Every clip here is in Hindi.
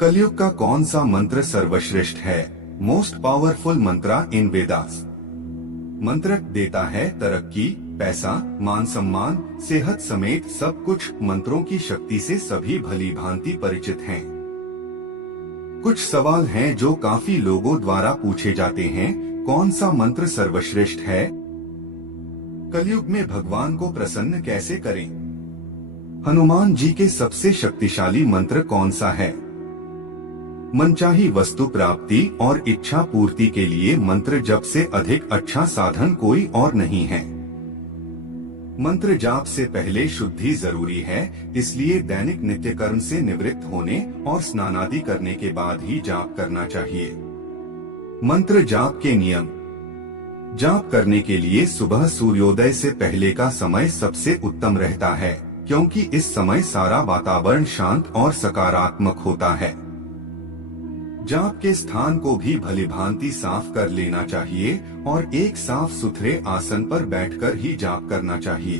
कलयुग का कौन सा मंत्र सर्वश्रेष्ठ है? मोस्ट पावरफुल मंत्रा इन वेदास। मंत्र देता है तरक्की, पैसा, मान सम्मान, सेहत समेत सब कुछ। मंत्रों की शक्ति से सभी भली भांति परिचित हैं। कुछ सवाल हैं जो काफी लोगों द्वारा पूछे जाते हैं। कौन सा मंत्र सर्वश्रेष्ठ है? कलयुग में भगवान को प्रसन्न कैसे करें? हनुमान जी के सबसे शक्तिशाली मंत्र कौन सा है? मनचाही वस्तु प्राप्ति और इच्छा पूर्ति के लिए मंत्र जप से अधिक अच्छा साधन कोई और नहीं है। मंत्र जाप से पहले शुद्धि जरूरी है, इसलिए दैनिक नित्य कर्म से निवृत्त होने और स्नानादि करने के बाद ही जाप करना चाहिए। मंत्र जाप के नियम। जाप करने के लिए सुबह सूर्योदय से पहले का समय सबसे उत्तम रहता है, क्योंकि इस समय सारा वातावरण शांत और सकारात्मक होता है। जाप के स्थान को भी भलीभांति साफ कर लेना चाहिए और एक साफ सुथरे आसन पर बैठकर ही जाप करना चाहिए।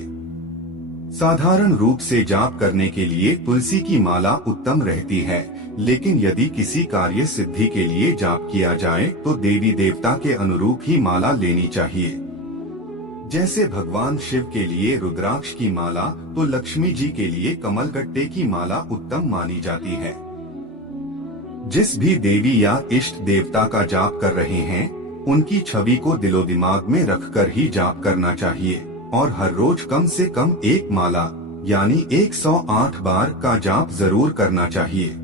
साधारण रूप से जाप करने के लिए तुलसी की माला उत्तम रहती है, लेकिन यदि किसी कार्य सिद्धि के लिए जाप किया जाए तो देवी देवता के अनुरूप ही माला लेनी चाहिए। जैसे भगवान शिव के लिए रुद्राक्ष की माला तो लक्ष्मी जी के लिए कमलगट्टे की माला उत्तम मानी जाती है। जिस भी देवी या इष्ट देवता का जाप कर रहे हैं, उनकी छवि को दिलो दिमाग में रखकर ही जाप करना चाहिए और हर रोज कम से कम एक माला यानी 108 बार का जाप जरूर करना चाहिए।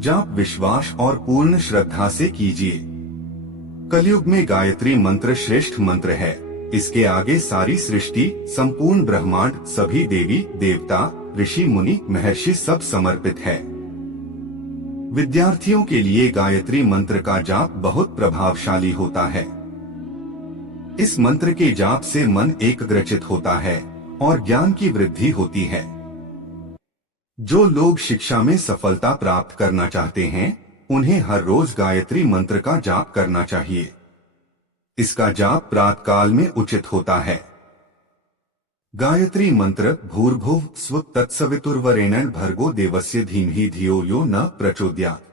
जाप विश्वास और पूर्ण श्रद्धा से कीजिए। कलयुग में गायत्री मंत्र श्रेष्ठ मंत्र है। इसके आगे सारी सृष्टि, संपूर्ण ब्रह्मांड, सभी देवी देवता, ऋषि मुनि महर्षि सब समर्पित है। विद्यार्थियों के लिए गायत्री मंत्र का जाप बहुत प्रभावशाली होता है। इस मंत्र के जाप से मन एकाग्रचित होता है और ज्ञान की वृद्धि होती है। जो लोग शिक्षा में सफलता प्राप्त करना चाहते हैं, उन्हें हर रोज गायत्री मंत्र का जाप करना चाहिए। इसका जाप प्रातःकाल में उचित होता है। गायत्री मंत्र भूर्भुव स्व तत्सवितुर्वरेण्यं भर्गो देवस्य धीमहि धियो यो न प्रचोदयात्,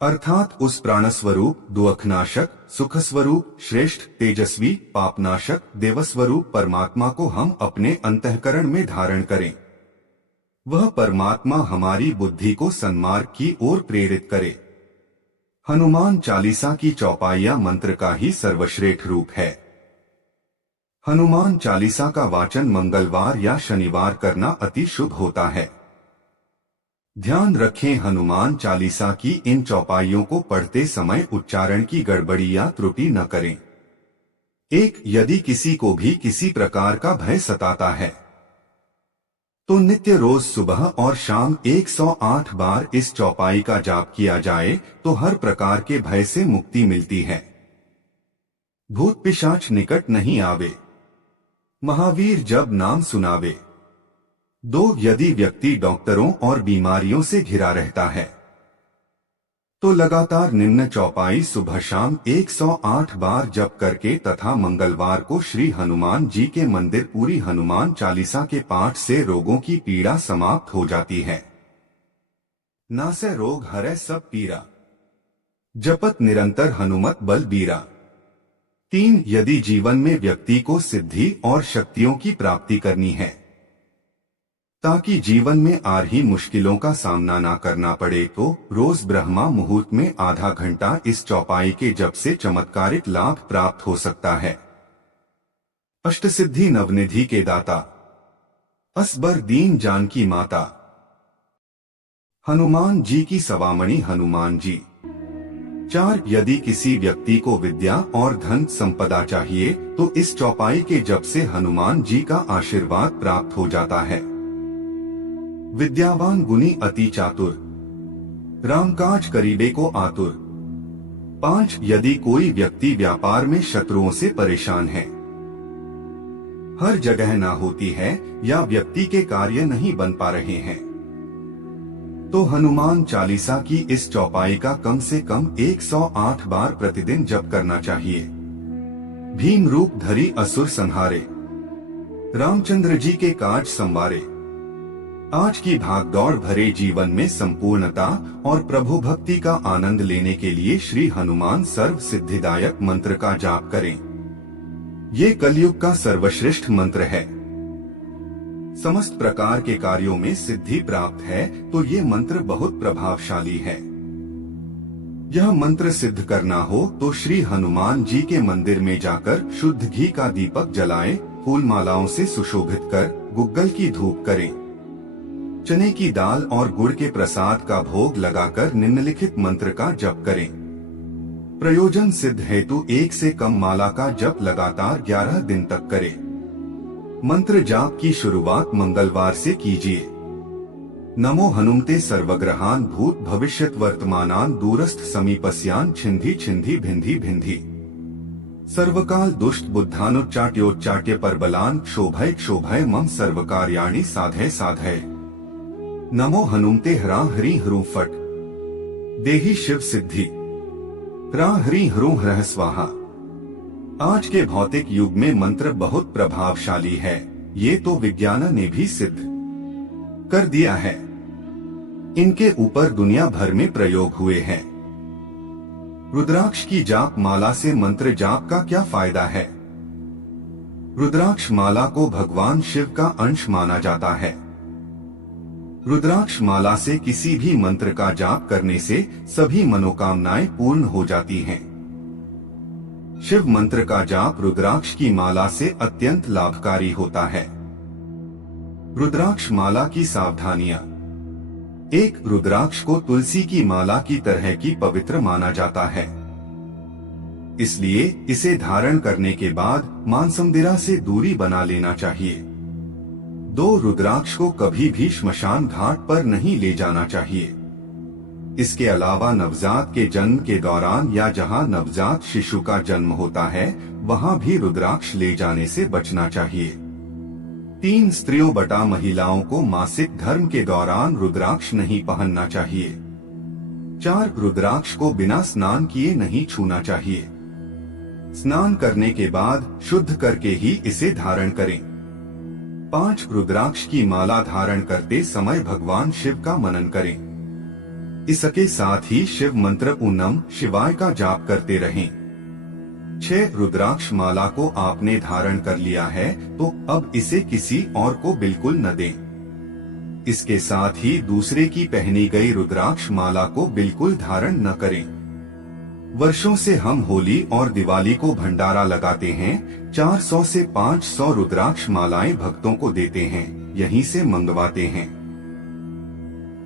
अर्थात उस प्राणस्वरूप, दुःखनाशक, सुख स्वरूप, श्रेष्ठ, तेजस्वी, पापनाशक, देवस्वरूप परमात्मा को हम अपने अंतःकरण में धारण करें। वह परमात्मा हमारी बुद्धि को सन्मार्ग की ओर प्रेरित करे। हनुमान चालीसा की चौपाइया मंत्र का ही सर्वश्रेष्ठ रूप है। हनुमान चालीसा का वाचन मंगलवार या शनिवार करना अति शुभ होता है। ध्यान रखें, हनुमान चालीसा की इन चौपाइयों को पढ़ते समय उच्चारण की गड़बड़ी या त्रुटि न करें। यदि किसी को भी किसी प्रकार का भय सताता है तो नित्य रोज सुबह और शाम 108 बार इस चौपाई का जाप किया जाए तो हर प्रकार के भय से मुक्ति मिलती है। भूत पिशाच निकट नहीं आवे, महावीर जब नाम सुनावे। यदि व्यक्ति डॉक्टरों और बीमारियों से घिरा रहता है तो लगातार निम्न चौपाई सुबह शाम 108 बार जप करके तथा मंगलवार को श्री हनुमान जी के मंदिर पूरी हनुमान चालीसा के पाठ से रोगों की पीड़ा समाप्त हो जाती है। नासै रोग हरै सब पीरा, जपत निरंतर हनुमत बल बीरा। यदि जीवन में व्यक्ति को सिद्धि और शक्तियों की प्राप्ति करनी है ताकि जीवन में आ रही मुश्किलों का सामना ना करना पड़े तो रोज ब्रह्मा मुहूर्त में आधा घंटा इस चौपाई के जप से चमत्कारिक लाभ प्राप्त हो सकता है। अष्टसिद्धि नवनिधि के दाता, असबर दीन जानकी माता। हनुमान जी की सवामणि हनुमान जी। यदि किसी व्यक्ति को विद्या और धन संपदा चाहिए तो इस चौपाई के जप से हनुमान जी का आशीर्वाद प्राप्त हो जाता है। विद्यावान गुणी अति चातुर, रामकाज करीबे को आतुर। यदि कोई व्यक्ति व्यापार में शत्रुओं से परेशान है, हर जगह ना होती है या व्यक्ति के कार्य नहीं बन पा रहे हैं तो हनुमान चालीसा की इस चौपाई का कम से कम 108 बार प्रतिदिन जप करना चाहिए। भीम रूप धरी असुर संहारे, रामचंद्र जी के काज संवारे, आज की भागदौड़ भरे जीवन में संपूर्णता और प्रभु भक्ति का आनंद लेने के लिए श्री हनुमान सर्व सिद्धिदायक मंत्र का जाप करें। ये कलयुग का सर्वश्रेष्ठ मंत्र है। समस्त प्रकार के कार्यों में सिद्धि प्राप्त है तो ये मंत्र बहुत प्रभावशाली है। यह मंत्र सिद्ध करना हो तो श्री हनुमान जी के मंदिर में जाकर शुद्ध घी का दीपक जलाएं, फूल मालाओं से सुशोभित कर गुग्गल की धूप करें, चने की दाल और गुड़ के प्रसाद का भोग लगाकर निम्नलिखित मंत्र का जप करें। प्रयोजन सिद्ध हेतु 1 से कम माला का जप लगातार 11 दिन तक करें। मंत्र जाप की शुरुआत मंगलवार से कीजिए। नमो हनुमते सर्वग्रहान भूत भविष्यत वर्तमानान दूरस्थ समीपस्यान छिंधि छिंधि भिंधि भिंधि सर्वकाल दुष्ट बुद्धानुच्चाट्योच्चाट्य परबलान क्षोभय क्षोभय मम सर्वकार्याणि साधय साधय। नमो हनुमते ह्रां ह्रीं ह्रूं फट देहि शिव सिद्धि ह्रां ह्रीं ह्रूं ह्रः स्वाहा। आज के भौतिक युग में मंत्र बहुत प्रभावशाली है, ये तो विज्ञान ने भी सिद्ध कर दिया है। इनके ऊपर दुनिया भर में प्रयोग हुए हैं। रुद्राक्ष की जाप माला से मंत्र जाप का क्या फायदा है? रुद्राक्ष माला को भगवान शिव का अंश माना जाता है। रुद्राक्ष माला से किसी भी मंत्र का जाप करने से सभी मनोकामनाएं पूर्ण हो जाती हैं। शिव मंत्र का जाप रुद्राक्ष की माला से अत्यंत लाभकारी होता है। रुद्राक्ष माला की सावधानियां। 1. रुद्राक्ष को तुलसी की माला की तरह की पवित्र माना जाता है, इसलिए इसे धारण करने के बाद मांसमदिरा से दूरी बना लेना चाहिए। 2. रुद्राक्ष को कभी भी श्मशान घाट पर नहीं ले जाना चाहिए। इसके अलावा नवजात के जन्म के दौरान या जहां नवजात शिशु का जन्म होता है वहां भी रुद्राक्ष ले जाने से बचना चाहिए। 3. स्त्रियों बटा महिलाओं को मासिक धर्म के दौरान रुद्राक्ष नहीं पहनना चाहिए। 4. रुद्राक्ष को बिना स्नान किए नहीं छूना चाहिए। स्नान करने के बाद शुद्ध करके ही इसे धारण करें। 5. रुद्राक्ष की माला धारण करते समय भगवान शिव का मनन करें। इसके साथ ही शिव मंत्र ॐ नमः शिवाय का जाप करते रहें। 6. रुद्राक्ष माला को आपने धारण कर लिया है तो अब इसे किसी और को बिल्कुल न दें। इसके साथ ही दूसरे की पहनी गई रुद्राक्ष माला को बिल्कुल धारण न करें। वर्षों से हम होली और दिवाली को भंडारा लगाते हैं। 400 से 500 रुद्राक्ष मालाएं भक्तों को देते हैं, यहीं से मंगवाते हैं।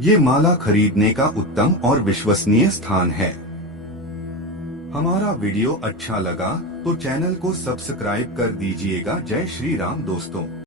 ये माला खरीदने का उत्तम और विश्वसनीय स्थान है। हमारा वीडियो अच्छा लगा तो चैनल को सब्सक्राइब कर दीजिएगा। जय श्री राम दोस्तों।